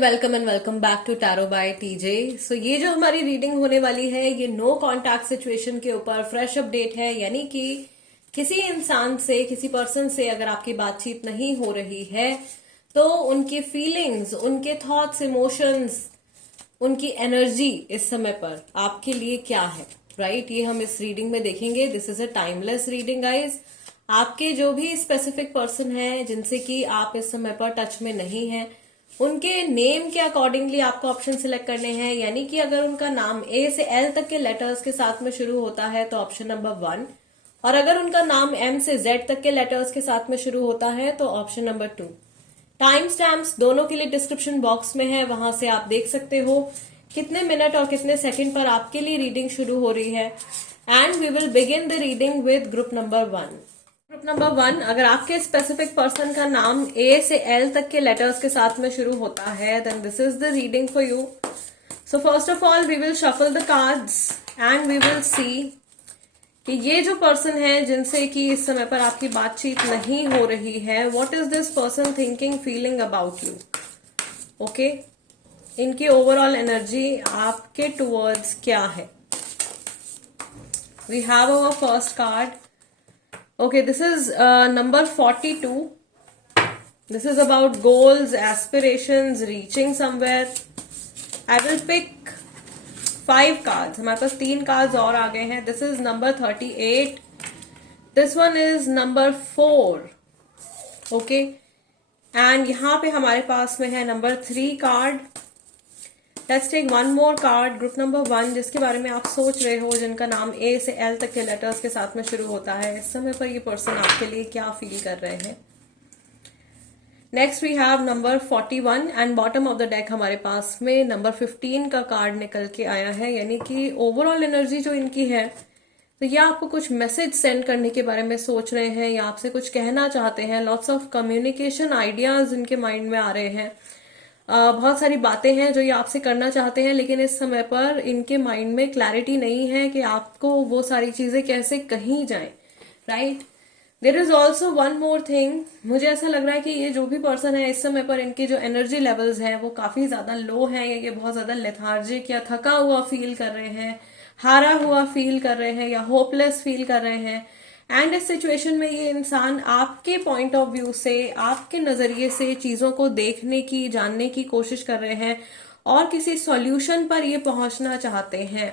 Welcome and welcome back to tarot by TJ. So ये जो हमारी रीडिंग होने वाली है ये नो कॉन्टैक्ट सिचुएशन के ऊपर फ्रेश अपडेट है, यानी कि किसी इंसान से, किसी पर्सन से अगर आपकी बातचीत नहीं हो रही है तो उनकी फीलिंग्स, उनके थॉट्स, इमोशंस, उनकी एनर्जी इस समय पर आपके लिए क्या है, राइट? ये हम इस रीडिंग में देखेंगे। This is a timeless reading guys. आपके जो भी स्पेसिफिक पर्सन है जिनसे कि आप इस समय पर टच में नहीं है, उनके नेम के अकॉर्डिंगली आपको ऑप्शन सिलेक्ट करने हैं। यानी कि अगर उनका नाम ए से एल तक के लेटर्स के साथ में शुरू होता है तो ऑप्शन नंबर 1, और अगर उनका नाम एम से जेड तक के लेटर्स के साथ में शुरू होता है तो ऑप्शन नंबर 2। टाइम स्टैम्प्स दोनों के लिए डिस्क्रिप्शन बॉक्स में है, वहां से आप देख सकते हो कितने मिनट और कितने सेकंड पर आपके लिए रीडिंग शुरू हो रही है। And we will begin the reading with group number 1। Group number 1, अगर आपके स्पेसिफिक पर्सन का नाम ए से एल तक के लेटर्स के साथ में शुरू होता है then this is the reading for you. So first of all we will shuffle the cards and we will see कि ये जो पर्सन है जिनसे कि इस समय पर आपकी बातचीत नहीं हो रही है, what is this person thinking, feeling about you. Okay, इनकी ओवरऑल एनर्जी आपके टुवर्ड्स क्या है। We have our first card. Okay, this is number 42. This is about goals, aspirations, reaching somewhere. I will pick 5 cards. हमारे पास 3 cards और आ गए हैं. This is number 38. This one is number 4. Okay. And यहाँ पे हमारे पास में है number 3 card. Let's take one more card, group number 1, जिसके बारे में आप सोच रहे हो, जिनका नाम ए से एल तक के लेटर्स के साथ में शुरू होता है। इस समय पर ये पर्सन आपके लिए क्या फील कर रहे हैं। Next we have number 41 and bottom of the deck हमारे पास में नंबर 15 का कार्ड निकल के आया है। यानी कि ओवरऑल एनर्जी जो इनकी है, तो ये आपको कुछ मैसेज सेंड करने के बारे में सोच रहे हैं या आपसे कुछ कहना चाहते हैं। लॉट्स ऑफ कम्युनिकेशन आइडियाज इनके माइंड में आ रहे हैं। बहुत सारी बातें हैं जो ये आपसे करना चाहते हैं, लेकिन इस समय पर इनके माइंड में क्लैरिटी नहीं है कि आपको वो सारी चीजें कैसे कही जाएं, right? There is also one more thing. मुझे ऐसा लग रहा है कि ये जो भी पर्सन है इस समय पर इनके जो एनर्जी लेवल्स हैं वो काफी ज्यादा लो हैं, या ये बहुत ज्यादा लेथार्जिक या थका हुआ फील कर रहे हैं, हारा हुआ फील कर रहे हैं या होपलेस फील कर रहे हैं। एंड इस सिचुएशन में ये इंसान आपके पॉइंट ऑफ व्यू से, आपके नजरिए से चीजों को देखने की, जानने की कोशिश कर रहे हैं और किसी सॉल्यूशन पर ये पहुंचना चाहते हैं।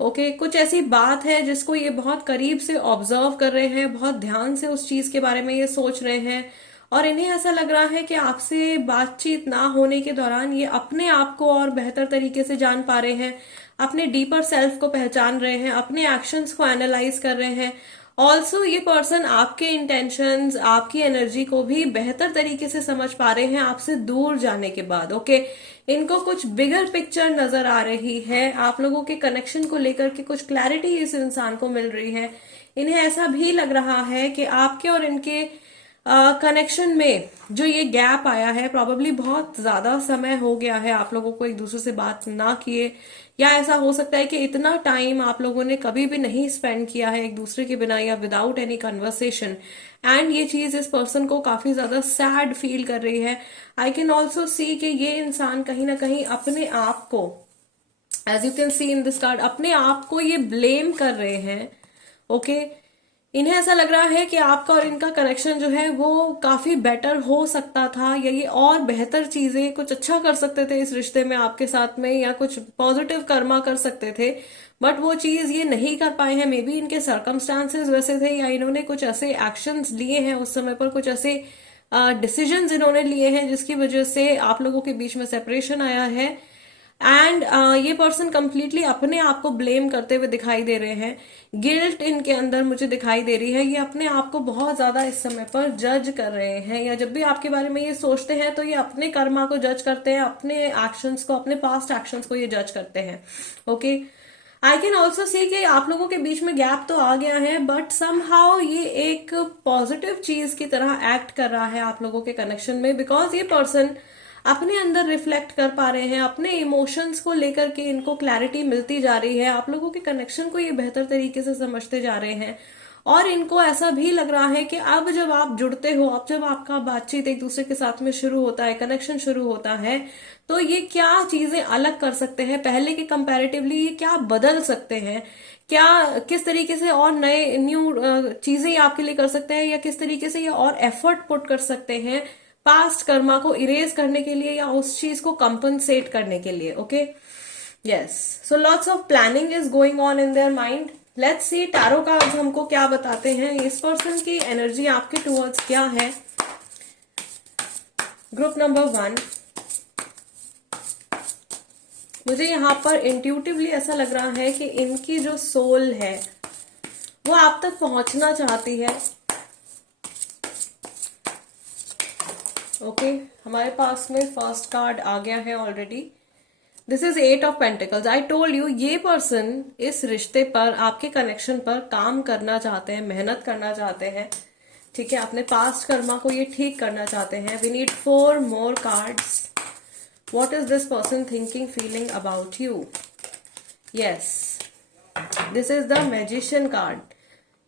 ओके, कुछ ऐसी बात है जिसको ये बहुत करीब से ऑब्जर्व कर रहे हैं, बहुत ध्यान से उस चीज के बारे में ये सोच रहे हैं, और इन्हें ऐसा लग रहा है कि आपसे बातचीत ना होने के दौरान ये अपने आप को और बेहतर तरीके से जान पा रहे हैं, अपने डीपर सेल्फ को पहचान रहे हैं, अपने एक्शंस को एनालाइज कर रहे हैं। ऑल्सो ये पर्सन आपके इंटेंशंस, आपकी एनर्जी को भी बेहतर तरीके से समझ पा रहे हैं आपसे दूर जाने के बाद। ओके, इनको कुछ बिगर पिक्चर नजर आ रही है, आप लोगों के कनेक्शन को लेकर के कुछ क्लैरिटी इस इंसान को मिल रही है। इन्हें ऐसा भी लग रहा है कि आपके और इनके कनेक्शन में जो ये गैप आया है, प्रॉबेबली बहुत ज्यादा समय हो गया है आप लोगों को एक दूसरे से बात ना किए, या ऐसा हो सकता है कि इतना टाइम आप लोगों ने कभी भी नहीं स्पेंड किया है एक दूसरे के बिना या विदाउट एनी कन्वर्सेशन। एंड ये चीज इस पर्सन को काफी ज्यादा सैड फील कर रही है। आई कैन ऑल्सो सी कि ये इंसान कहीं ना कहीं अपने आप को, as you can see in this card, अपने आप को ये ब्लेम कर रहे हैं। ओके, इन्हें ऐसा लग रहा है कि आपका और इनका कनेक्शन जो है वो काफी बेटर हो सकता था, या ये और बेहतर चीजें, कुछ अच्छा कर सकते थे इस रिश्ते में आपके साथ में, या कुछ पॉजिटिव कर्मा कर सकते थे, बट वो चीज ये नहीं कर पाए हैं। मे बी इनके सर्कमस्टांसेस वैसे थे, या इन्होंने कुछ ऐसे एक्शंस लिए हैं उस समय पर, कुछ ऐसे डिसीजंस इन्होंने लिए हैं जिसकी वजह से आप लोगों के बीच में सेपरेशन आया है। एंड ये पर्सन कंप्लीटली अपने आप को ब्लेम करते हुए दिखाई दे रहे हैं। गिल्ट इनके अंदर मुझे दिखाई दे रही है। ये अपने आप को बहुत ज्यादा इस समय पर जज कर रहे हैं, या जब भी आपके बारे में ये सोचते हैं तो ये अपने कर्मा को जज करते हैं, अपने एक्शंस को, अपने पास्ट एक्शंस को ये जज करते हैं। ओके, आई कैन ऑल्सो सी कि आप लोगों के बीच में गैप तो आ गया है, बट समहाउ ये एक पॉजिटिव चीज की तरह एक्ट कर रहा है आप लोगों के कनेक्शन में, बिकॉज ये पर्सन अपने अंदर रिफ्लेक्ट कर पा रहे हैं, अपने इमोशंस को लेकर के इनको क्लैरिटी मिलती जा रही है, आप लोगों के कनेक्शन को ये बेहतर तरीके से समझते जा रहे हैं। और इनको ऐसा भी लग रहा है कि अब जब आप जुड़ते हो, अब जब आपका बातचीत एक दूसरे के साथ में शुरू होता है, कनेक्शन शुरू होता है, तो ये क्या चीजें अलग कर सकते हैं पहले के कंपैरेटिवली, ये क्या बदल सकते हैं, क्या किस तरीके से और नए न्यू चीजें आपके लिए कर सकते हैं, या किस तरीके से ये और एफर्ट पुट कर सकते हैं पास्ट कर्मा को इरेज करने के लिए या उस चीज को कंपनसेट करने के लिए. Okay, yes, so lots of planning is going on in their mind. Let's see tarot cards हमको क्या बताते हैं, इस पर्सन की एनर्जी आपके टूवर्ड्स क्या है. ग्रुप नंबर 1, मुझे यहाँ पर इंट्यूटिवली ऐसा लग रहा है कि इनकी जो सोल है वो आप तक पहुंचना चाहती है. ओके, हमारे पास में फर्स्ट कार्ड आ गया है already. This is 8 of pentacles. I told you, ये पर्सन इस रिश्ते पर, आपके कनेक्शन पर काम करना चाहते हैं, मेहनत करना चाहते हैं. ठीक है, अपने पास्ट कर्मा को ये ठीक करना चाहते हैं. We need 4 more cards. What is this person thinking, feeling about you? Yes, this is the Magician card.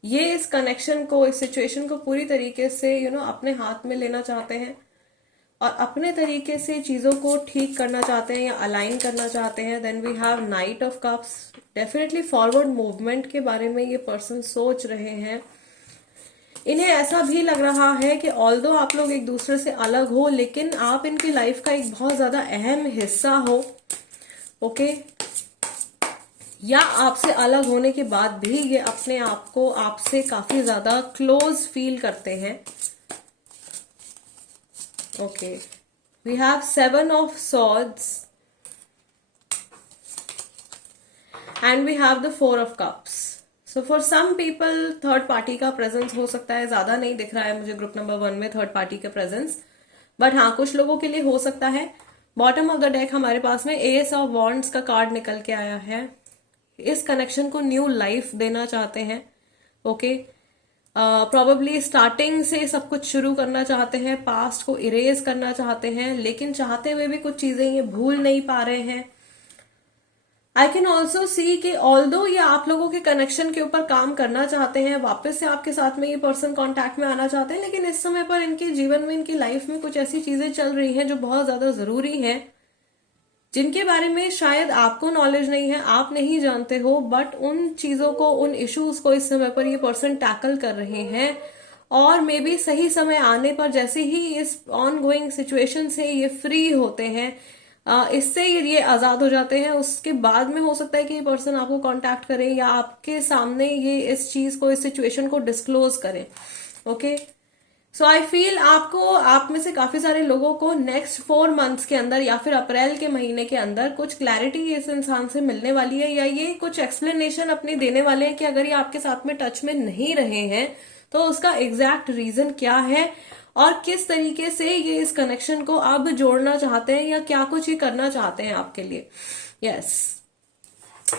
ये इस कनेक्शन को, इस सिचुएशन को पूरी तरीके से अपने हाथ में लेना चाहते हैं और अपने तरीके से चीजों को ठीक करना चाहते हैं या अलाइन करना चाहते हैं. Then we have knight of cups. Definitely forward movement के बारे में ये पर्सन सोच रहे हैं. इन्हें ऐसा भी लग रहा है कि ऑल्दो आप लोग एक दूसरे से अलग हो, लेकिन आप इनकी लाइफ का एक बहुत ज्यादा अहम हिस्सा हो. ओके, या आपसे अलग होने के बाद भी ये अपने आप को आपसे काफी ज्यादा क्लोज फील करते हैं. Okay, we have 7 of swords and we have the 4 of cups. So for some people third party का प्रेजेंस हो सकता है. ज्यादा नहीं दिख रहा है मुझे ग्रुप नंबर 1 में थर्ड पार्टी का प्रेजेंस, बट हाँ, कुछ लोगों के लिए हो सकता है. बॉटम ऑफ द डेक हमारे पास में एस ऑफ वॉन्ड्स का कार्ड निकल के आया है. इस कनेक्शन को न्यू लाइफ देना चाहते हैं. ओके, प्रोबेबली स्टार्टिंग से सब कुछ शुरू करना चाहते हैं, पास्ट को इरेज करना चाहते हैं, लेकिन चाहते हुए भी कुछ चीजें ये भूल नहीं पा रहे हैं. आई कैन ऑल्सो सी कि ऑल्दो ये आप लोगों के कनेक्शन के ऊपर काम करना चाहते हैं, वापस से आपके साथ में ये पर्सन कांटेक्ट में आना चाहते हैं, लेकिन इस समय पर इनके जीवन में, इनकी लाइफ में कुछ ऐसी चीजें चल रही हैं जो बहुत ज्यादा जरूरी हैं, जिनके बारे में शायद आपको नॉलेज नहीं है, आप नहीं जानते हो, बट उन चीजों को, उन इश्यूज को इस समय पर ये पर्सन टैकल कर रहे हैं. और मे बी सही समय आने पर, जैसे ही इस ऑन गोइंग सिचुएशन से ये फ्री होते हैं, इससे ये आजाद हो जाते हैं, उसके बाद में हो सकता है कि ये पर्सन आपको कांटेक्ट करे या आपके सामने ये इस चीज को, इस सिचुएशन को डिस्क्लोज करे. ओके, सो आई फील आपको, आप में से काफी सारे लोगों को नेक्स्ट 4 मंथ्स के अंदर या फिर अप्रैल के महीने के अंदर कुछ क्लैरिटी इस इंसान से मिलने वाली है, या ये कुछ एक्सप्लेनेशन अपनी देने वाले हैं कि अगर ये आपके साथ में टच में नहीं रहे हैं तो उसका एग्जैक्ट रीजन क्या है और किस तरीके से ये इस कनेक्शन को अब जोड़ना चाहते हैं या क्या कुछ ये करना चाहते हैं आपके लिए. Yes,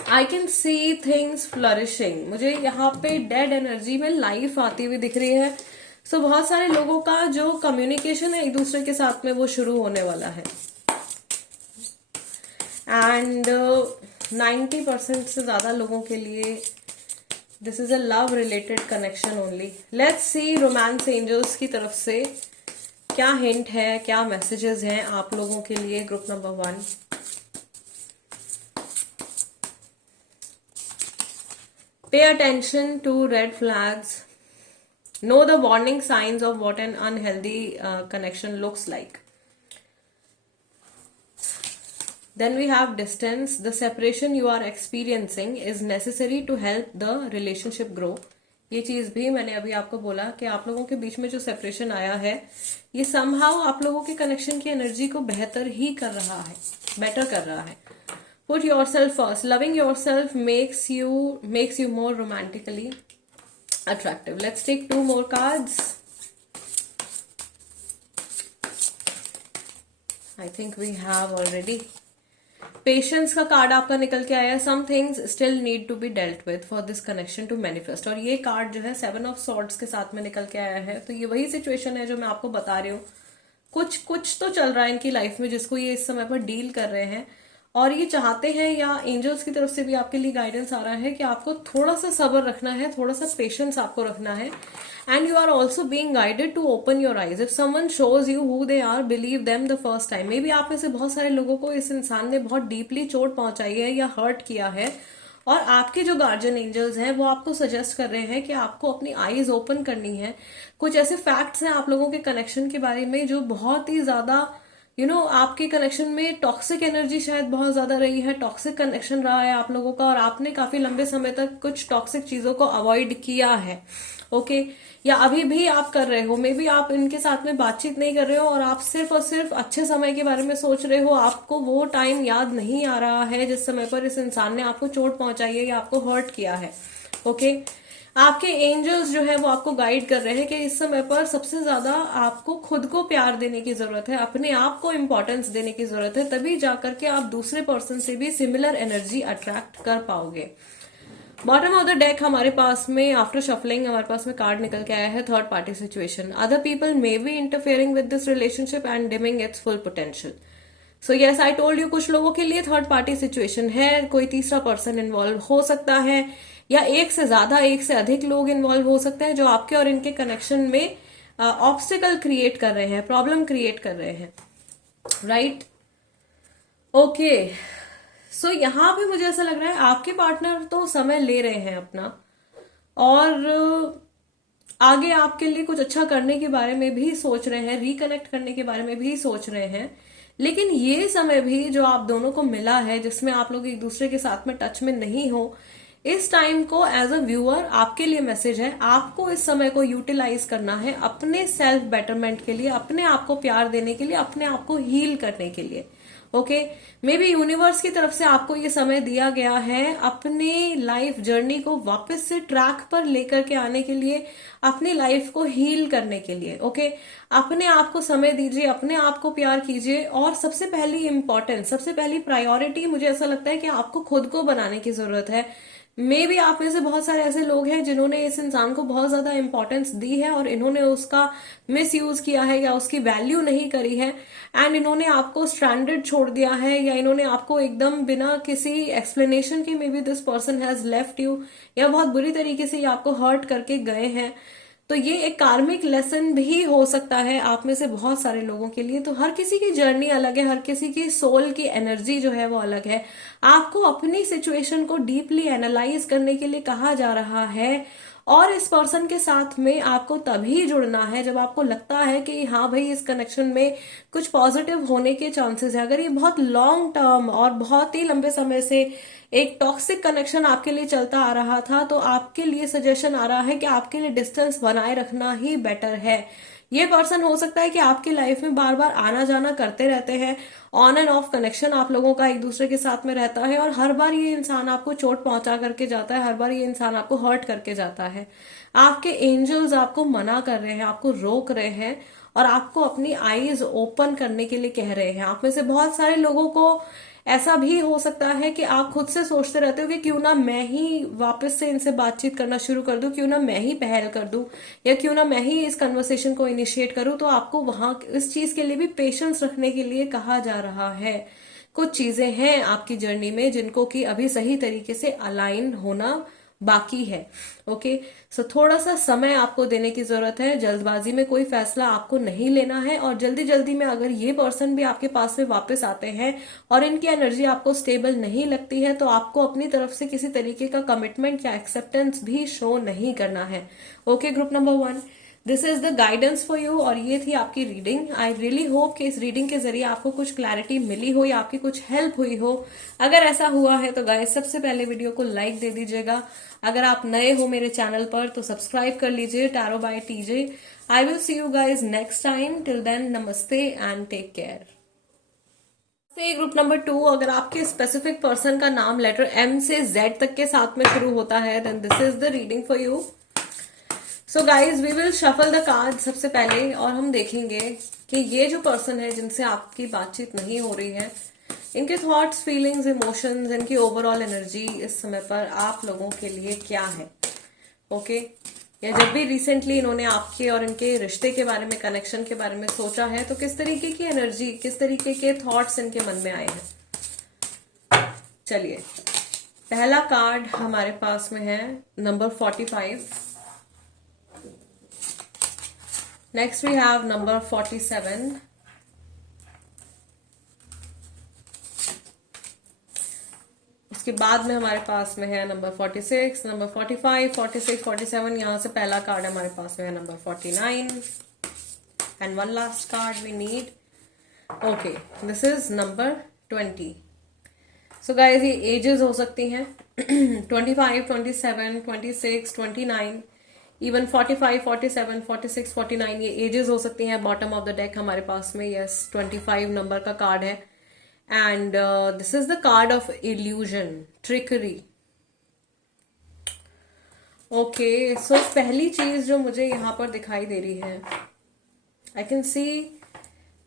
I can see things flourishing. मुझे यहाँ पे डेड एनर्जी में लाइफ आती हुई दिख रही है. सो बहुत सारे लोगों का जो कम्युनिकेशन है एक दूसरे के साथ में वो शुरू होने वाला है. एंड 90% से ज्यादा लोगों के लिए this is a love related connection only. Let's see romance angels की तरफ से क्या हिंट है, क्या मैसेजेस हैं आप लोगों के लिए. Group number 1, pay attention to red flags. Know the warning signs of what an unhealthy connection looks like. Then we have distance. The separation you are experiencing is necessary to help the relationship grow. ये चीज भी मैंने अभी आपको बोला कि आप लोगों के बीच में जो सेपरेशन आया है, ये somehow आप लोगों के कनेक्शन की एनर्जी को बेहतर ही कर रहा है, बेटर कर रहा है. Put yourself first. Loving yourself makes you more romantically attractive. Let's take 2 more cards. I think we have already. Patience का कार्ड आपका निकल के आया. Some things still need to be dealt with for this connection to manifest. और ये card जो है 7 of swords के साथ में निकल के आया है. तो ये वही सिचुएशन है जो मैं आपको बता रही हूँ. कुछ तो चल रहा है इनकी लाइफ में जिसको ये इस समय पर डील कर रहे हैं और ये चाहते हैं, या एंजल्स की तरफ से भी आपके लिए गाइडेंस आ रहा है कि आपको थोड़ा सा सब्र रखना है, थोड़ा सा पेशेंस आपको रखना है. And you are also being guided to open your eyes. If someone shows you who they are, believe them the first time. Maybe आप में से बहुत सारे लोगों को इस इंसान ने बहुत डीपली चोट पहुंचाई है या हर्ट किया है, और आपके जो गार्जियन एंजल्स हैं वो आपको सजेस्ट कर रहे हैं कि आपको अपनी आईज ओपन करनी है. कुछ ऐसे फैक्ट्स हैं आप लोगों के कनेक्शन के बारे में जो बहुत ही ज्यादा आपके कनेक्शन में टॉक्सिक एनर्जी शायद बहुत ज्यादा रही है, टॉक्सिक कनेक्शन रहा है आप लोगों का, और आपने काफी लंबे समय तक कुछ टॉक्सिक चीजों को अवॉइड किया है. ओके, या अभी भी आप कर रहे हो. मे बी आप इनके साथ में बातचीत नहीं कर रहे हो और आप सिर्फ और सिर्फ अच्छे समय के बारे में सोच रहे हो. आपको वो टाइम याद नहीं आ रहा है जिस समय पर इस इंसान ने आपको चोट पहुंचाई है या आपको हर्ट किया है. ओके, आपके एंजल्स जो है वो आपको गाइड कर रहे हैं कि इस समय पर सबसे ज्यादा आपको खुद को प्यार देने की जरूरत है, अपने आप को इंपॉर्टेंस देने की जरूरत है, तभी जाकर के आप दूसरे पर्सन से भी सिमिलर एनर्जी अट्रैक्ट कर पाओगे. बॉटम ऑफ द डेक हमारे पास में आफ्टर शफलिंग हमारे पास में कार्ड निकल के आया है third party situation. Other people may be interfering with this relationship and dimming it's full potential. So yes, I told you, कुछ लोगों के लिए थर्ड पार्टी सिचुएशन है. कोई तीसरा पर्सन इन्वॉल्व हो सकता है, या एक से ज्यादा, एक से अधिक लोग इन्वॉल्व हो सकते हैं जो आपके और इनके कनेक्शन में ऑब्स्टिकल क्रिएट कर रहे हैं, प्रॉब्लम क्रिएट कर रहे हैं. Right, okay. सो यहाँ पे मुझे ऐसा लग रहा है आपके पार्टनर तो समय ले रहे हैं अपना, और आगे आपके लिए कुछ अच्छा करने के बारे में भी सोच रहे हैं, रिकनेक्ट करने के बारे में भी सोच रहे हैं. लेकिन ये समय भी जो आप दोनों को मिला है जिसमें आप लोग एक दूसरे के साथ में टच में नहीं हो, इस टाइम को एज अ व्यूअर आपके लिए मैसेज है. आपको इस समय को यूटिलाइज करना है अपने सेल्फ बेटरमेंट के लिए, अपने आप को प्यार देने के लिए, अपने आप को हील करने के लिए. ओके, मे बी यूनिवर्स की तरफ से आपको ये समय दिया गया है अपने लाइफ जर्नी को वापस से ट्रैक पर लेकर के आने के लिए, अपनी लाइफ को हील करने के लिए. ओके, अपने आप को समय दीजिए, अपने आप को प्यार कीजिए, और सबसे पहली इंपॉर्टेंस, सबसे पहली प्रायोरिटी मुझे ऐसा लगता है कि आपको खुद को बनाने की जरूरत है. मे बी आप में से बहुत सारे ऐसे लोग हैं जिन्होंने इस इंसान को बहुत ज्यादा इंपॉर्टेंस दी है और इन्होंने उसका मिस यूज किया है या उसकी वैल्यू नहीं करी है, एंड इन्होंने आपको स्ट्रैंडेड छोड़ दिया है, या इन्होंने आपको एकदम बिना किसी एक्सप्लेनेशन के may be this person has left you, या बहुत बुरी तरीके से आपको हर्ट करके गए हैं. तो ये एक कार्मिक लेसन भी हो सकता है आप में से बहुत सारे लोगों के लिए. तो हर किसी की जर्नी अलग है, हर किसी की सोल की एनर्जी जो है वो अलग है. आपको अपनी सिचुएशन को डीपली एनालाइज करने के लिए कहा जा रहा है, और इस पर्सन के साथ में आपको तभी जुड़ना है जब आपको लगता है कि हाँ भाई, इस कनेक्शन में कुछ पॉजिटिव होने के चांसेस है. अगर ये बहुत लॉन्ग टर्म और बहुत ही लंबे समय से एक टॉक्सिक कनेक्शन आपके लिए चलता आ रहा था, तो आपके लिए सजेशन आ रहा है कि आपके लिए डिस्टेंस बनाए रखना ही बेटर है. ये पर्सन हो सकता है कि आपकी लाइफ में बार बार आना जाना करते रहते हैं, ऑन एंड ऑफ कनेक्शन आप लोगों का एक दूसरे के साथ में रहता है, और हर बार ये इंसान आपको चोट पहुंचा करके जाता है, हर बार ये इंसान आपको हर्ट करके जाता है. आपके एंजल्स आपको मना कर रहे हैं, आपको रोक रहे हैं, और आपको अपनी आईज ओपन करने के लिए कह रहे हैं. आप में से बहुत सारे लोगों को ऐसा भी हो सकता है कि आप खुद से सोचते रहते हो कि क्यों ना मैं ही वापस से इनसे बातचीत करना शुरू कर दूं, क्यों ना मैं ही पहल कर दूं, या क्यों ना मैं ही इस कन्वर्सेशन को इनिशिएट करूं. तो आपको वहां इस चीज के लिए भी पेशेंस रखने के लिए कहा जा रहा है. कुछ चीजें हैं आपकी जर्नी में जिनको कि अभी सही तरीके से अलाइन होना बाकी है. ओके, सो थोड़ा सा समय आपको देने की जरूरत है. जल्दबाजी में कोई फैसला आपको नहीं लेना है, और जल्दी जल्दी में अगर ये पर्सन भी आपके पास में वापस आते हैं और इनकी एनर्जी आपको स्टेबल नहीं लगती है, तो आपको अपनी तरफ से किसी तरीके का कमिटमेंट या एक्सेप्टेंस भी शो नहीं करना है. Okay, group number 1, this is the guidance for you, और ये थी आपकी रीडिंग. आई रियली होप कि इस रीडिंग के जरिए आपको कुछ क्लैरिटी मिली हो या आपकी कुछ हेल्प हुई हो. अगर ऐसा हुआ है तो गाइस, सबसे पहले वीडियो को लाइक दे दीजिएगा. अगर आप नए हो मेरे चैनल पर तो सब्सक्राइब कर लीजिए, tarot by TJ. I will see you guys next time. Till then, नमस्ते and take care. Group number 2, अगर आपके स्पेसिफिक पर्सन का नाम लेटर M से Z तक के साथ में शुरू होता है, then this is the reading for you. So guys, we will shuffle the card सबसे पहले, और हम देखेंगे कि ये जो पर्सन है जिनसे आपकी बातचीत नहीं हो रही है, इनके थॉट्स, फीलिंग्स, इमोशंस, इनकी ओवरऑल एनर्जी इस समय पर आप लोगों के लिए क्या है. ओके, या जब भी रिसेंटली इन्होंने आपके और इनके रिश्ते के बारे में, कनेक्शन के बारे में सोचा है, तो किस तरीके की एनर्जी, किस तरीके के थॉट्स इनके मन में आए हैं. चलिए, पहला कार्ड हमारे पास में है number 45। Next we have number 47। उसके बाद में हमारे पास में है नंबर 46, नंबर 45, 46, 47। यहां से पहला कार्ड हमारे पास में है number 49 and one last card we need. Okay, this is number 20। So guys, ये एजेस हो सकती हैं 25, 27, 26, 29, इवन 45, 47, 46, 49 ये एजेस हो सकती हैं। बॉटम ऑफ द डेक हमारे पास में यस 25 नंबर का कार्ड है and this is the card of illusion, trickery. Okay, so पहली चीज जो मुझे यहां पर दिखाई दे रही है, I can see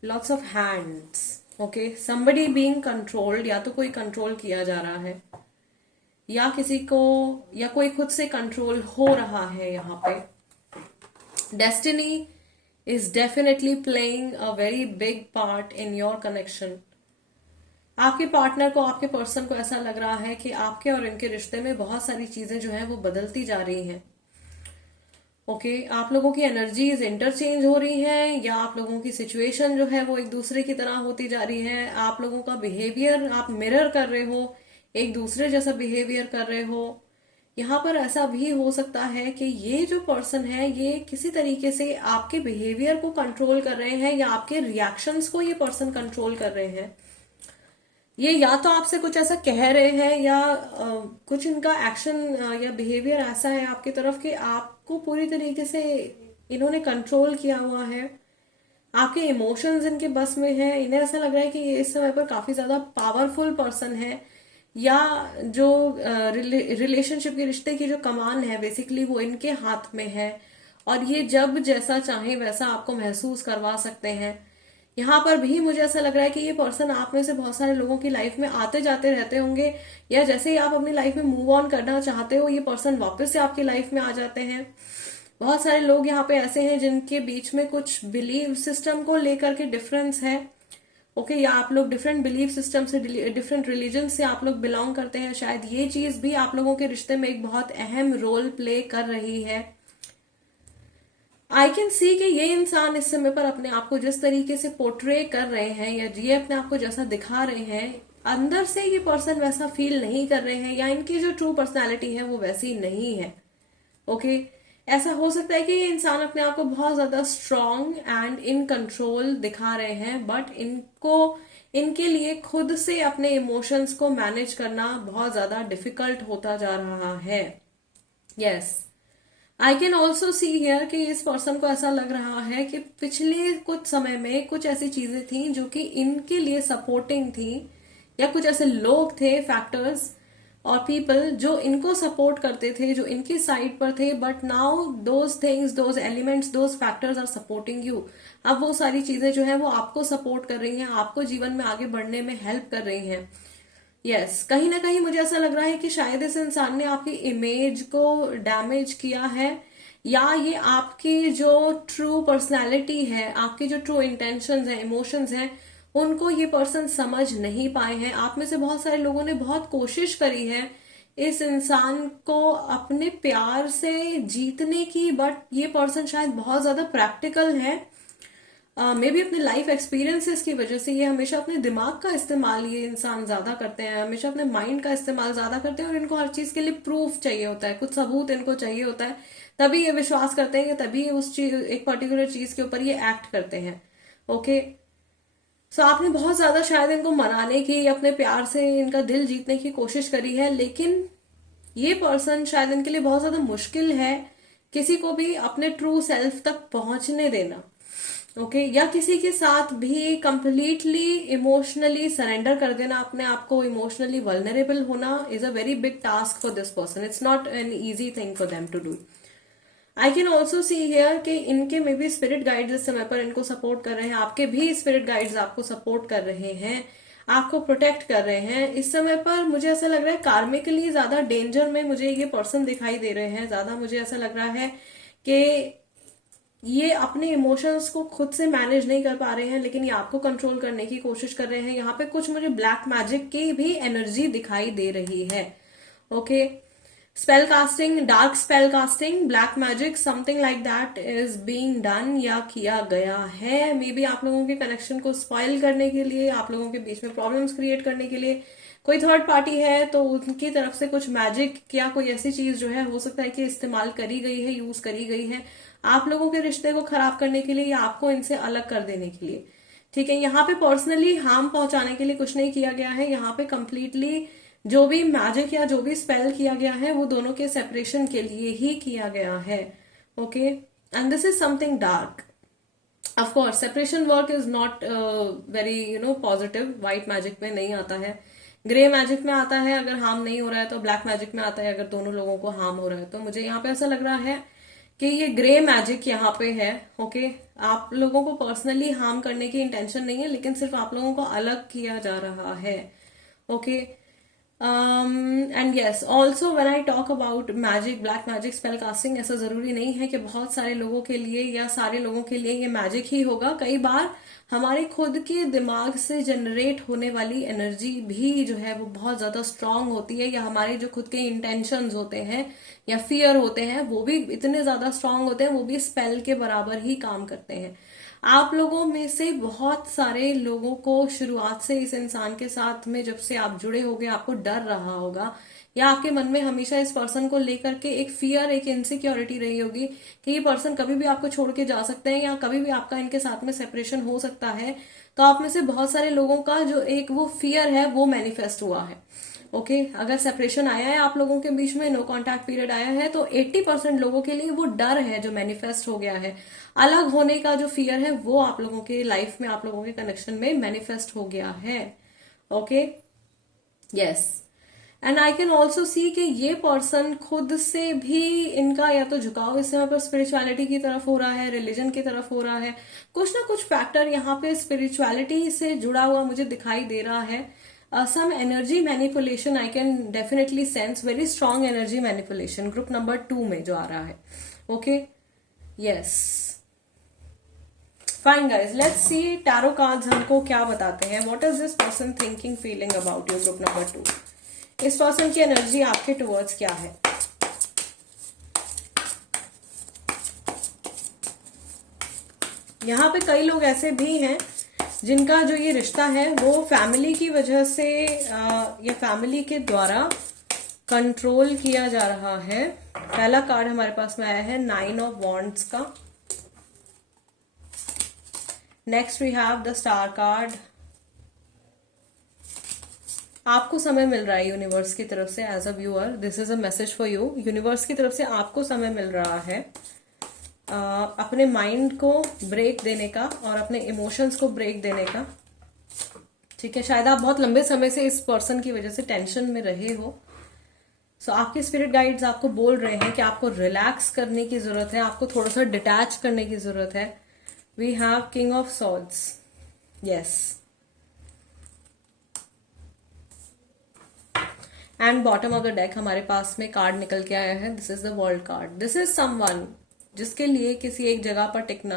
lots of hands. Okay, somebody being controlled, या तो कोई कंट्रोल किया जा रहा है या किसी को, या कोई खुद से कंट्रोल हो रहा है। यहाँ पे destiny is definitely playing a very big part in your connection. आपके पार्टनर को, आपके पर्सन को ऐसा लग रहा है कि आपके और इनके रिश्ते में बहुत सारी चीजें जो है वो बदलती जा रही हैं। ओके, आप लोगों की एनर्जीज इंटरचेंज हो रही हैं, या आप लोगों की सिचुएशन जो है वो एक दूसरे की तरह होती जा रही है। आप लोगों का बिहेवियर आप मिरर कर रहे हो, एक दूसरे जैसा बिहेवियर कर रहे हो। यहाँ पर ऐसा भी हो सकता है कि ये जो पर्सन है ये किसी तरीके से आपके बिहेवियर को कंट्रोल कर रहे हैं, या आपके रिएक्शंस को ये पर्सन कंट्रोल कर रहे हैं। ये या तो आपसे कुछ ऐसा कह रहे हैं, या कुछ इनका एक्शन या बिहेवियर ऐसा है आपकी तरफ कि आपको पूरी तरीके से इन्होंने कंट्रोल किया हुआ है। आपके इमोशंस इनके बस में है। इन्हें ऐसा लग रहा है कि ये इस समय पर काफी ज्यादा पावरफुल पर्सन है, या जो रिलेशनशिप के रिश्ते की जो कमान है बेसिकली वो इनके हाथ में है, और ये जब जैसा चाहे वैसा आपको महसूस करवा सकते हैं। यहाँ पर भी मुझे ऐसा लग रहा है कि ये पर्सन आप में से बहुत सारे लोगों की लाइफ में आते जाते रहते होंगे, या जैसे ही आप अपनी लाइफ में मूव ऑन करना चाहते हो ये पर्सन वापस से आपकी लाइफ में आ जाते हैं। बहुत सारे लोग यहाँ पे ऐसे हैं जिनके बीच में कुछ बिलीव सिस्टम को लेकर के डिफरेंस है। ओके, या आप लोग डिफरेंट बिलीव सिस्टम से, डिफरेंट रिलीजन से आप लोग बिलोंग करते हैं। शायद ये चीज भी आप लोगों के रिश्ते में एक बहुत अहम रोल प्ले कर रही है। आई कैन सी कि ये इंसान इस समय पर अपने आप को जिस तरीके से पोर्ट्रे कर रहे हैं, या ये अपने आप को जैसा दिखा रहे हैं, अंदर से ये पर्सन वैसा फील नहीं कर रहे हैं, या इनकी जो ट्रू पर्सनालिटी है वो वैसी नहीं है। ओके, ऐसा हो सकता है कि ये इंसान अपने आप को बहुत ज्यादा स्ट्रांग एंड इन कंट्रोल दिखा रहे हैं, बट इनके लिए खुद से अपने इमोशंस को मैनेज करना बहुत ज्यादा डिफिकल्ट होता जा रहा है। Yes, I can also see here कि इस पर्सन को ऐसा लग रहा है कि पिछले कुछ समय में कुछ ऐसी चीजें थी जो कि इनके लिए सपोर्टिंग थी, या कुछ ऐसे लोग थे, फैक्टर्स और पीपल जो इनको सपोर्ट करते थे, जो इनकी साइड पर थे, but now those things, those elements, those factors are supporting you. अब वो सारी चीजें जो है वो आपको सपोर्ट कर रही हैं, आपको जीवन में आगे बढ़ने में हेल्प कर रही हैं। यस, कहीं ना कहीं मुझे ऐसा लग रहा है कि शायद इस इंसान ने आपकी इमेज को डैमेज किया है, या ये आपकी जो ट्रू पर्सनैलिटी है, आपकी जो ट्रू इंटेंशंस हैं, इमोशंस हैं, उनको ये पर्सन समझ नहीं पाए हैं। आप में से बहुत सारे लोगों ने बहुत कोशिश करी है इस इंसान को अपने प्यार से जीतने की, बट ये पर्सन शायद बहुत ज्यादा प्रैक्टिकल है। मे बी अपने लाइफ एक्सपीरियंसेस की वजह से ये हमेशा अपने दिमाग का इस्तेमाल ये इंसान ज्यादा करते हैं, हमेशा अपने माइंड का इस्तेमाल ज्यादा करते हैं, और इनको हर चीज के लिए प्रूफ चाहिए होता है, कुछ सबूत इनको चाहिए होता है, तभी ये विश्वास करते हैं, तभी ये उस चीज, एक पर्टिकुलर चीज के ऊपर ये एक्ट करते हैं। ओके, सो आपने बहुत ज्यादा शायद इनको मनाने की, अपने प्यार से इनका दिल जीतने की कोशिश करी है, लेकिन ये पर्सन शायद इनके लिए बहुत ज्यादा मुश्किल है किसी को भी अपने ट्रू सेल्फ तक पहुंचने देना। ओके, या किसी के साथ भी कंप्लीटली इमोशनली सरेंडर कर देना, अपने आप को इमोशनली वल्नरेबल होना is a very big task for this person. It's not an easy thing for them to do. I can also see here कि इनके मे बी स्पिरिट गाइड्स इस समय पर इनको सपोर्ट कर रहे हैं, आपके भी स्पिरिट गाइड्स आपको सपोर्ट कर रहे हैं, आपको प्रोटेक्ट कर रहे हैं। इस समय पर मुझे ऐसा लग रहा है कार्मिकली ज्यादा डेंजर में मुझे ये पर्सन दिखाई दे रहे हैं। ज्यादा मुझे ऐसा लग रहा है कि ये अपने इमोशंस को खुद से मैनेज नहीं कर पा रहे हैं, लेकिन ये आपको कंट्रोल करने की कोशिश कर रहे हैं। यहाँ पे कुछ मुझे ब्लैक मैजिक की भी एनर्जी दिखाई दे रही है। Okay, spell casting, dark spell casting, black magic, something like that is being done या किया गया है। मे बी आप लोगों के कनेक्शन को स्पॉइल करने के लिए, आप लोगों के बीच में प्रॉब्लम्स क्रिएट करने के लिए कोई थर्ड पार्टी है, तो उनकी तरफ से कुछ मैजिक या कोई ऐसी चीज जो है हो सकता है कि इस्तेमाल करी गई है, यूज करी गई है आप लोगों के रिश्ते को खराब करने के लिए या आपको इनसे अलग कर देने के लिए। ठीक है, यहाँ पे पर्सनली हार्म पहुंचाने के लिए कुछ नहीं किया गया है। यहाँ पे कंप्लीटली जो भी मैजिक या जो भी स्पेल किया गया है वो दोनों के सेपरेशन के लिए ही किया गया है। Okay, and this is something dark. Of course separation work is not very positive, white magic में नहीं आता है, ग्रे मैजिक में आता है अगर हार्म नहीं हो रहा है, तो ब्लैक मैजिक में आता है अगर दोनों लोगों को हार्म हो रहा है। तो मुझे यहाँ पे ऐसा लग रहा है कि ये ग्रे मैजिक यहाँ पे है। ओके, आप लोगों को पर्सनली हार्म करने की इंटेंशन नहीं है, लेकिन सिर्फ आप लोगों को अलग किया जा रहा है। Okay, and yes, also when I talk about magic, black magic, spell casting, ऐसा जरूरी नहीं है कि बहुत सारे लोगों के लिए या सारे लोगों के लिए ये मैजिक ही होगा। कई बार हमारे खुद के दिमाग से जनरेट होने वाली एनर्जी भी जो है वो बहुत ज्यादा स्ट्रांग होती है, या हमारे जो खुद के इंटेंशंस होते हैं या फियर होते हैं वो भी इतने ज्यादा स्ट्रांग होते हैं, वो भी स्पेल के बराबर ही काम करते हैं। आप लोगों में से बहुत सारे लोगों को शुरुआत से इस इंसान के साथ में जब से आप जुड़े होगे आपको डर रहा होगा, या आपके मन में हमेशा इस पर्सन को लेकर के एक फियर, एक इनसिक्योरिटी रही होगी कि ये पर्सन कभी भी आपको छोड़ के जा सकते हैं या कभी भी आपका इनके साथ में सेपरेशन हो सकता है। तो आप में से बहुत सारे लोगों का जो एक वो फियर है वो मैनिफेस्ट हुआ है। ओके, अगर सेपरेशन आया है आप लोगों के बीच में, नो कांटेक्ट पीरियड आया है, तो 80% लोगों के लिए वो डर है जो मैनिफेस्ट हो गया है, अलग होने का जो फियर है वो आप लोगों की लाइफ में, आप लोगों के कनेक्शन में मैनिफेस्ट हो गया है। Okay, yes, and I can also सी कि ये पर्सन खुद से भी इनका या तो झुकाव इस समय पर स्पिरिचुअलिटी की तरफ हो रहा है, रिलीजन की तरफ हो रहा है, कुछ ना कुछ फैक्टर यहाँ पे स्पिरिचुअलिटी से जुड़ा हुआ मुझे दिखाई दे रहा है। some energy manipulation I can definitely sense, very strong energy manipulation, group number 2 में जो आ रहा है। Okay, yes, fine guys, let's see tarot cards हमको क्या बताते हैं। What is this person thinking, feeling about you, group number 2। इस person की एनर्जी आपके टुवर्ड्स क्या है। यहाँ पे कई लोग ऐसे भी हैं जिनका जो ये रिश्ता है वो फैमिली की वजह से या फैमिली के द्वारा कंट्रोल किया जा रहा है। पहला कार्ड हमारे पास में आया है 9 ऑफ वॉन्ड्स का। Next we have the star card. आपको समय मिल रहा है यूनिवर्स की तरफ से as a viewer, this is a message for you. Universe की तरफ से आपको समय मिल रहा है अपने माइंड को ब्रेक देने का और अपने इमोशंस को ब्रेक देने का। ठीक है, शायद आप बहुत लंबे समय से इस पर्सन की वजह से टेंशन में रहे हो। सो आपके स्पिरिट गाइड्स आपको बोल रहे हैं कि आपको रिलैक्स करने की जरूरत है, आपको थोड़ा सा डिटैच करने की जरूरत है। We have king of swords, yes, and bottom of the deck हमारे पास में कार्ड निकल के आया है, this is the world card. This is someone जिसके लिए किसी एक जगह पर टिकना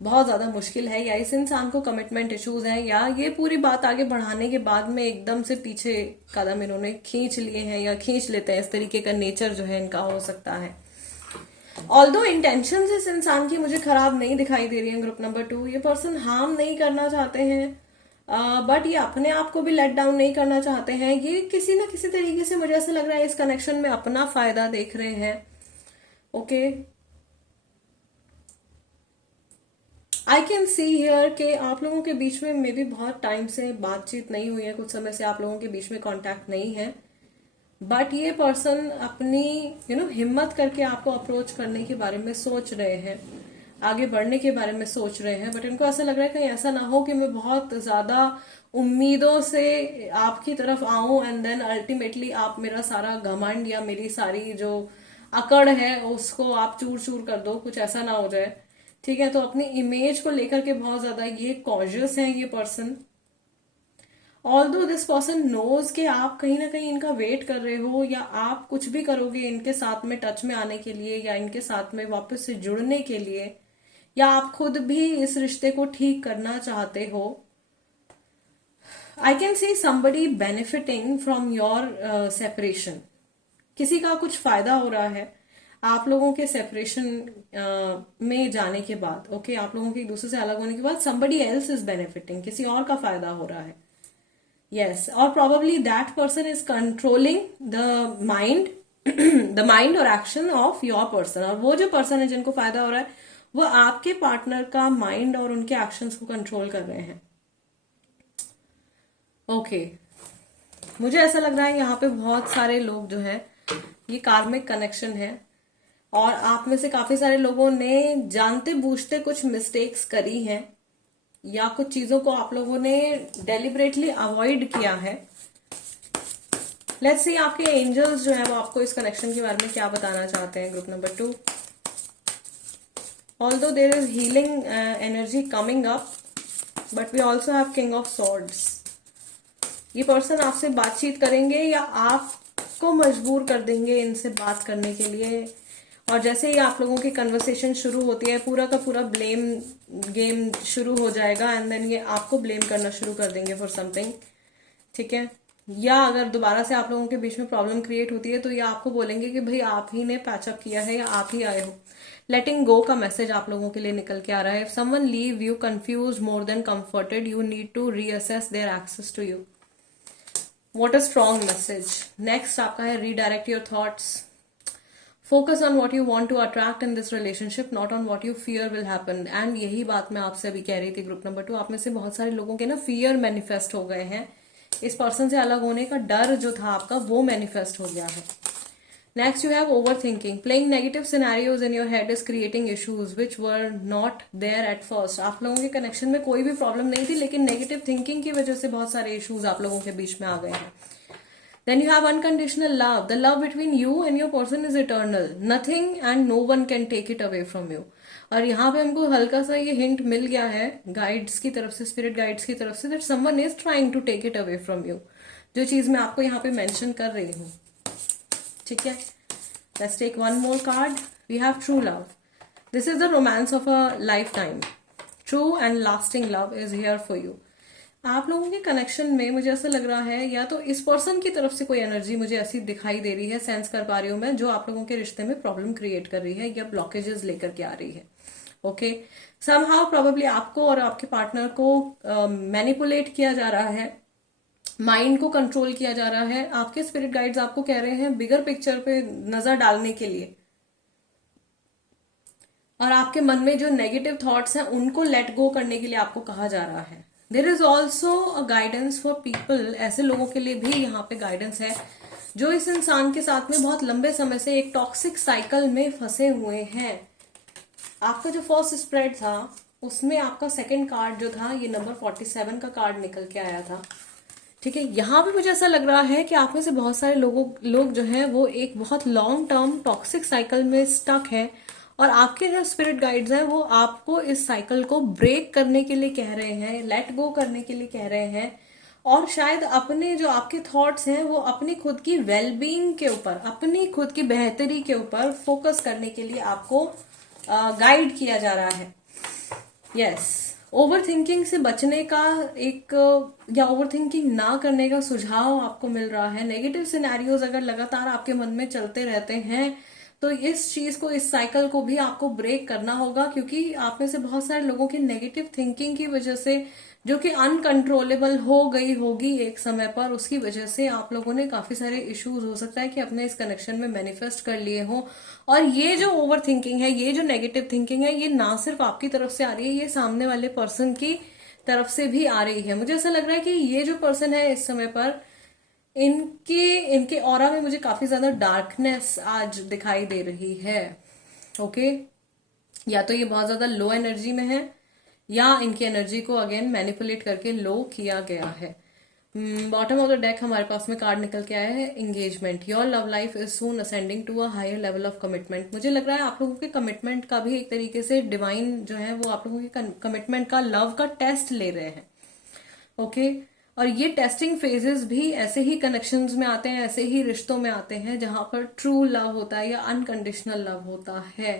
बहुत ज्यादा मुश्किल है, या इस इंसान को कमिटमेंट इश्यूज हैं, या ये पूरी बात आगे बढ़ाने के बाद में एकदम से पीछे कदम इन्होंने खींच लिए हैं या खींच लेते हैं, इस तरीके का नेचर जो है इनका हो सकता है। ऑल्दो इंटेंशन इस इंसान की मुझे खराब नहीं दिखाई दे रही है ग्रुप नंबर 2। ये पर्सन हार्म नहीं करना चाहते हैं, बट ये अपने आप को भी लेट डाउन नहीं करना चाहते हैं। ये किसी ना किसी तरीके से मुझे ऐसा लग रहा है इस कनेक्शन में अपना फायदा देख रहे हैं। Okay, I can see here कि आप लोगों के बीच में मे बी बहुत टाइम से बातचीत नहीं हुई है, कुछ समय से आप लोगों के बीच में कांटेक्ट नहीं है, बट ये पर्सन अपनी हिम्मत करके आपको अप्रोच करने के बारे में सोच रहे हैं, आगे बढ़ने के बारे में सोच रहे हैं। बट इनको ऐसा लग रहा है कहीं ऐसा ना हो कि मैं बहुत ज्यादा उम्मीदों से आपकी तरफ आऊं एंड देन अल्टीमेटली आप मेरा सारा घमंड या मेरी सारी जो अकड़ है उसको आप चूर चूर कर दो, कुछ ऐसा ना हो जाए। ठीक है, तो अपनी इमेज को लेकर के बहुत ज्यादा ये कॉन्शियस है ये person. Although this person knows कि आप कहीं ना कहीं इनका वेट कर रहे हो, या आप कुछ भी करोगे इनके साथ में टच में आने के लिए या इनके साथ में वापस से जुड़ने के लिए। या आप खुद भी इस रिश्ते को ठीक करना चाहते हो। I can see somebody benefiting from your separation. किसी का कुछ फायदा हो रहा है आप लोगों के सेपरेशन में जाने के बाद। ओके, आप लोगों के एक दूसरे से अलग होने के बाद somebody else is benefiting, किसी और का फायदा हो रहा है। यस, और probably that person is controlling the mind the mind or action of your person। और वो जो पर्सन है जिनको फायदा हो रहा है वो आपके पार्टनर का माइंड और उनके एक्शंस को कंट्रोल कर रहे हैं। ओके, मुझे ऐसा लग रहा है यहाँ पे बहुत सारे लोग जो हैं, ये कार्मिक कनेक्शन है और आप में से काफी सारे लोगों ने जानते बूझते कुछ मिस्टेक्स करी हैं या कुछ चीजों को आप लोगों ने डेलिबरेटली अवॉइड किया है। लेट्स सी आपके एंजल्स जो है वो आपको इस कनेक्शन के बारे में क्या बताना चाहते हैं। Group number 2, although there is healing energy coming up but we also have king of swords. ये पर्सन आपसे बातचीत करेंगे या आपको मजबूर कर देंगे इनसे बात करने के लिए। और जैसे ही आप लोगों की कन्वर्सेशन शुरू होती है पूरा का पूरा ब्लेम गेम शुरू हो जाएगा एंड देन ये आपको ब्लेम करना शुरू कर देंगे फॉर समथिंग। ठीक है, या अगर दोबारा से आप लोगों के बीच में प्रॉब्लम क्रिएट होती है तो ये आपको बोलेंगे कि भाई आप ही ने पैचअप किया है या आप ही आए हो। लेटिंग गो का मैसेज आप लोगों के लिए निकल के आ रहा है। If someone leave you confuse more than comforted, you need to reassess their access to you. What a strong message. Next आपका है redirect your thoughts, focus on what you want to attract in this relationship, not on what you fear will happen. And यही बात मैं आपसे अभी कह रही थी ग्रुप नंबर 2, आप में से बहुत सारे लोगों के ना फियर मैनिफेस्ट हो गए हैं। इस पर्सन से अलग होने का डर जो था आपका वो मैनिफेस्ट हो गया है। Next you have over thinking, playing negative scenarios in your head is creating issues which were not there at first. आप लोगों के कनेक्शन में कोई भी प्रॉब्लम नहीं थी लेकिन नेगेटिव थिंकिंग की वजह से बहुत सारे इश्यूज आप लोगों के बीच में आ गए हैं। Then you have unconditional love. The love between you and your person is eternal. Nothing and no one can take it away from you. और यहाँ पे हमको हल्का सा ये हिंट मिल गया है गाइड्स की तरफ से, स्पिरिट गाइड्स की तरफ से, that someone is trying to take it away from you. जो चीज मैं आपको यहाँ पे मेंशन कर रही हूँ। ठीक है, let's take one more card. We have true love. This is the romance of a lifetime. True and lasting love is here for you. आप लोगों के कनेक्शन में मुझे ऐसा लग रहा है या तो इस पर्सन की तरफ से कोई एनर्जी मुझे ऐसी दिखाई दे रही है, सेंस कर पा रही हूं मैं, जो आप लोगों के रिश्ते में प्रॉब्लम क्रिएट कर रही है या ब्लॉकेजेस लेकर के आ रही है। ओके, समहाउ प्रोबेबली आपको और आपके पार्टनर को मैनिपुलेट किया जा रहा है, माइंड को कंट्रोल किया जा रहा है। आपके स्पिरिट गाइड्स आपको कह रहे हैं बिगर पिक्चर पे नजर डालने के लिए, और आपके मन में जो नेगेटिव थॉट्स हैं उनको लेट गो करने के लिए आपको कहा जा रहा है। There is also a guidance for people, ऐसे लोगों के लिए भी यहाँ पे गाइडेंस है जो इस इंसान के साथ में बहुत लंबे समय से एक टॉक्सिक साइकिल में फंसे हुए हैं। आपका जो फर्स्ट स्प्रेड था उसमें आपका सेकंड कार्ड जो था ये नंबर 47 का कार्ड निकल के आया था। ठीक है, यहाँ पे मुझे ऐसा लग रहा है कि आप में से बहुत सारे लोग जो हैं वो एक बहुत लॉन्ग टर्म टॉक्सिक साइकिल में स्टक है और आपके जो स्पिरिट गाइड्स हैं वो आपको इस साइकिल को ब्रेक करने के लिए कह रहे हैं, लेट गो करने के लिए कह रहे हैं, और शायद अपने जो आपके थॉट्स हैं वो अपनी खुद की वेलबींग के ऊपर, अपनी खुद की बेहतरी के ऊपर फोकस करने के लिए आपको गाइड किया जा रहा है। यस, ओवर थिंकिंग से बचने का एक या ओवर थिंकिंग ना करने का सुझाव आपको मिल रहा है। नेगेटिव सिनेरियोज अगर लगातार आपके मन में चलते रहते हैं तो इस चीज को, इस साइकिल को भी आपको ब्रेक करना होगा, क्योंकि आप में से बहुत सारे लोगों की नेगेटिव थिंकिंग की वजह से, जो कि अनकंट्रोलेबल हो गई होगी एक समय पर, उसकी वजह से आप लोगों ने काफी सारे इश्यूज हो सकता है कि अपने इस कनेक्शन में मैनिफेस्ट कर लिए हो। और ये जो ओवर थिंकिंग है, ये जो नेगेटिव थिंकिंग है, ये ना सिर्फ आपकी तरफ से आ रही है, ये सामने वाले पर्सन की तरफ से भी आ रही है। मुझे ऐसा लग रहा है कि ये जो पर्सन है इस समय पर, इनके ऑरा में मुझे काफी ज्यादा डार्कनेस आज दिखाई दे रही है। ओके, या तो ये बहुत ज्यादा लो एनर्जी में है या इनकी एनर्जी को अगेन मैनिपुलेट करके लो किया गया है। बॉटम ऑफ द डेक हमारे पास में कार्ड निकल के आया है engagement. Your love life is soon ascending to a higher level of commitment. मुझे लग रहा है आप लोगों के कमिटमेंट का भी एक तरीके से डिवाइन जो है वो आप लोगों के कमिटमेंट का, लव का टेस्ट ले रहे हैं। ओके, और ये टेस्टिंग फेजेस भी ऐसे ही कनेक्शंस में आते हैं, ऐसे ही रिश्तों में आते हैं जहां पर ट्रू लव होता है या अनकंडीशनल लव होता है।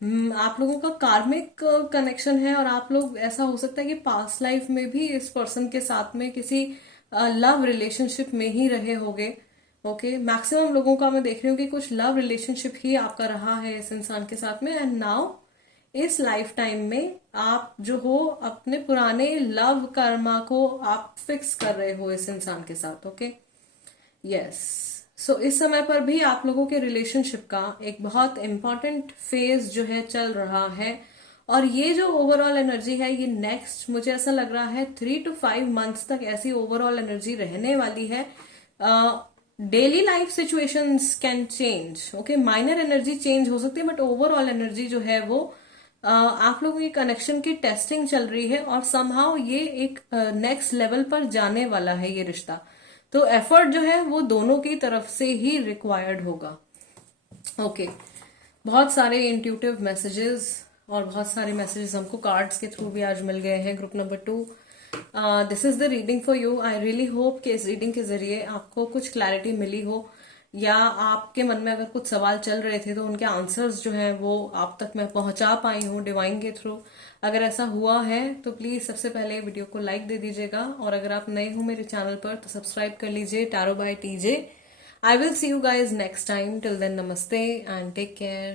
आप लोगों का कार्मिक कनेक्शन है और आप लोग ऐसा हो सकता है कि पास्ट लाइफ में भी इस पर्सन के साथ में किसी लव रिलेशनशिप में ही रहे होगे। ओके, मैक्सिमम लोगों का मैं देख रही हूँ कि कुछ लव रिलेशनशिप ही आपका रहा है इस इंसान के साथ में, एंड नाउ इस लाइफ टाइम में आप जो हो अपने पुराने लव कर्मा को आप फिक्स कर रहे हो इस इंसान के साथ। Okay, yes. सो इस समय पर भी आप लोगों के रिलेशनशिप का एक बहुत इंपॉर्टेंट फेज जो है चल रहा है, और ये जो ओवरऑल एनर्जी है ये नेक्स्ट मुझे ऐसा लग रहा है 3 to 5 मंथ्स तक ऐसी ओवरऑल एनर्जी रहने वाली है। Daily life situations can change, okay, minor energy change हो सकती है, बट ओवरऑल एनर्जी जो है वो आप लोगों की कनेक्शन की टेस्टिंग चल रही है, और समहाउ ये एक नेक्स्ट लेवल पर जाने वाला है ये रिश्ता। तो एफर्ट जो है वो दोनों की तरफ से ही रिक्वायर्ड होगा। ओके, बहुत सारे इंट्यूटिव मैसेजेस और बहुत सारे मैसेजेस हमको कार्ड्स के थ्रू भी आज मिल गए हैं। Group number 2, this is the reading for you. I really hope कि इस रीडिंग के जरिए आपको कुछ क्लैरिटी मिली हो, या आपके मन में अगर कुछ सवाल चल रहे थे तो उनके आंसर्स जो हैं वो आप तक मैं पहुंचा पाई हूँ डिवाइन के थ्रू। अगर ऐसा हुआ है तो प्लीज सबसे पहले वीडियो को लाइक दे दीजिएगा, और अगर आप नए हो मेरे चैनल पर तो सब्सक्राइब कर लीजिए tarot by TJ. I will see you guys next time. Till then, namaste and take care.